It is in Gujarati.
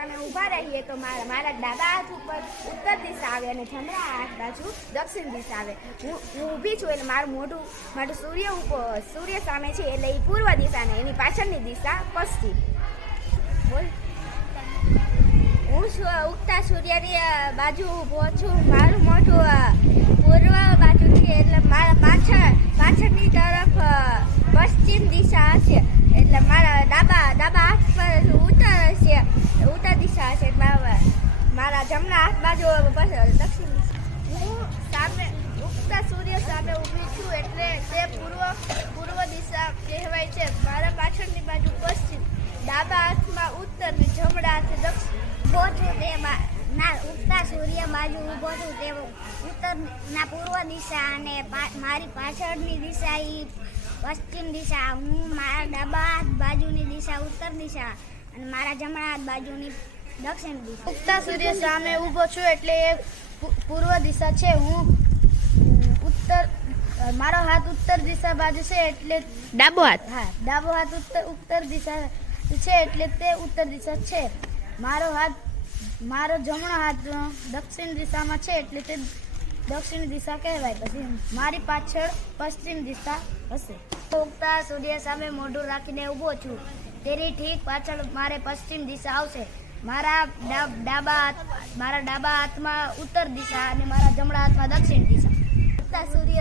સામે ઊભા રહીએ તો મારા ડાબા હાથ ઉપર ઉત્તર દિશા આવે અને જમણા હાથ બાજુ દક્ષિણ દિશા આવે. હું ઊભી છું એટલે મારું સૂર્ય સામે છે એટલે એ પૂર્વ દિશા ને એની પાછળની દિશા પશ્ચિમ. બોલ. હું ઉગતા સૂર્યની બાજુ ઊભો છું. મારું મોઢું પૂર્વ બાજુ છે એટલે મારા પાછળની તરફ પશ્ચિમ દિશા હશે એટલે મારા ડાબા હાથ પર ઉત્તર દિશા હશે. મારા જમણા હાથ બાજુ દક્ષિણ દિશા. હું સામે ઉગતા સૂર્ય સામે ઊભી છું એટલે તે પૂર્વ દિશા કહેવાય છે. મારા પાછળની બાજુ પશ્ચિમ, ડાબા હાથમાં ઉત્તર ને જમણા હાથે દક્ષિણ. ઊભો છું તે ઉગતા સૂર્ય બાજુ ઊભો છું તે ઉત્તરના પૂર્વ દિશા અને મારી પાછળની દિશા એ પશ્ચિમ દિશા. હું મારા ડાબા હાથ બાજુની દિશા ઉત્તર દિશા અને મારા જમણા હાથ બાજુની દક્ષિણ દિશા. ઉગતા સૂર્ય સામે ઊભો છું એટલે એ પૂર્વ દિશા છે. મારો હાથ ઉત્તર દિશા બાજુ છે એટલે ડાબો હાથ ઉત્તર દિશા છે એટલે તે ઉત્તર દિશા છે. મારો જમણો હાથ દક્ષિણ દિશામાં છે એટલે તે દક્ષિણ દિશા કહેવાય. પછી મારી પાછળ પશ્ચિમ દિશા હશે. ઉગતા સૂર્ય સામે મોઢું રાખીને ઊભો છું તેની ઠીક પાછળ મારે પશ્ચિમ દિશા આવશે. મારા ડાબા હાથમાં ઉત્તર દિશા અને મારા જમણા હાથમાં દક્ષિણ દિશા. ઉગતા સૂર્ય